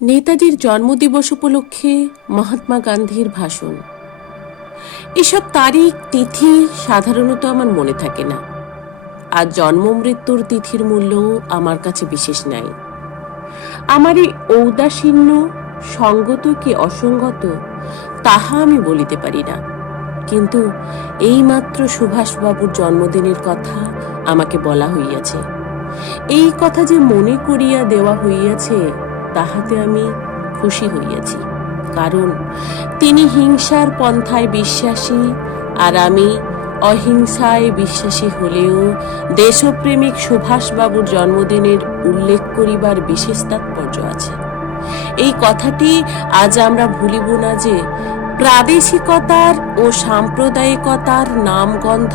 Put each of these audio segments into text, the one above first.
নেতাজির জন্মদিবস উপলক্ষে মহাত্মা গান্ধীর ভাষণ। এসব তারিখ তিথি সাধারণত আমার মনে থাকে না, আর জন্ম মৃত্যুর তিথির মূল্যও আমার কাছে বিশেষ নাই। আমার এই ঔদাসীন্য সঙ্গত কি অসঙ্গত তাহা আমি বলিতে পারি না, কিন্তু এইমাত্র সুভাষবাবুর জন্মদিনের কথা আমাকে বলা হইয়াছে। এই কথা যে মনে করিয়া দেওয়া হইয়াছে তাহাতে আমি খুশি হইয়াছি, কারণ তিনি হিংসার পন্থায় বিশ্বাসী আর আমি অহিংসায় বিশ্বাসী হলেও দেশপ্রেমিক সুভাষবাবুর জন্মদিনের উল্লেখ করিবার বিশেষ তাৎপর্য আছে। এই কথাটি আজ আমরা ভুলিব না যে প্রাদেশিকতার ও সাম্প্রদায়িকতার নামগন্ধ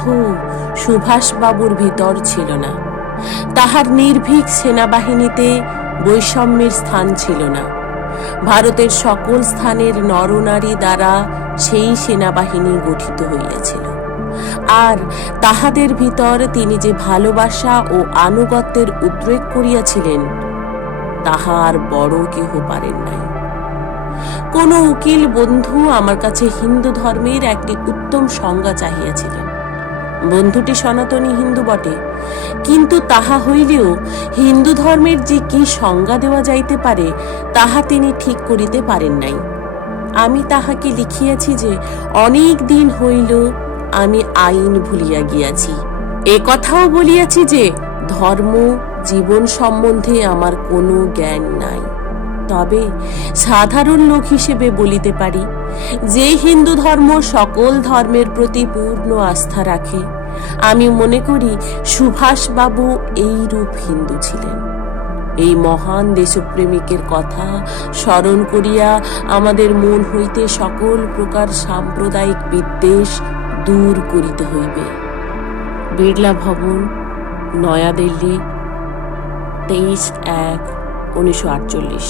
সুভাষবাবুর ভিতর ছিল না। তাহার নির্ভীক সেনাবাহিনীতে বৈষম্যের স্থান ছিল না। ভারতের সকল স্থানের নরনারী দ্বারা সেই সেনাবাহিনী গঠিত হইয়াছিল, আর তাহাদের ভিতর তিনি যে ভালোবাসা ও আনুগত্যের উদ্রেক করিয়াছিলেন তাহার বড় কেহ পারেন নাই। কোন উকিল বন্ধু আমার কাছে হিন্দু ধর্মের একটি উত্তম সংজ্ঞা চাহিয়াছিলেন। বন্ধুটি সনাতনী হিন্দু বটে, কিন্তু তাহা হইলেও হিন্দু ধর্মের যে কি সংজ্ঞা দেওয়া যাইতে পারে তাহা তিনি ঠিক করিতে পারেন নাই। আমি তাহাকে লিখিয়াছি যে অনেক দিন হইল আমি আইন ভুলিয়া গিয়াছি। এ কথাও বলিয়াছি যে ধর্ম জীবন সম্বন্ধে আমার কোনো জ্ঞান নাই। তবে সাধারণ লোক হিসেবে বলিতে পারি যে হিন্দু ধর্ম সকল ধর্মের প্রতি পূর্ণ আস্থা রাখে। আমি মনে করি সুভাষবাবু এইরূপ হিন্দু ছিলেন। এই মহান দেশপ্রেমিকের কথা স্মরণ করিয়া আমাদের মন হইতে সকল প্রকার সাম্প্রদায়িক বিদ্বেষ দূর করিতে হইবে। বিড়লা ভবন, নয়াদিল্লি, 23/1/1948।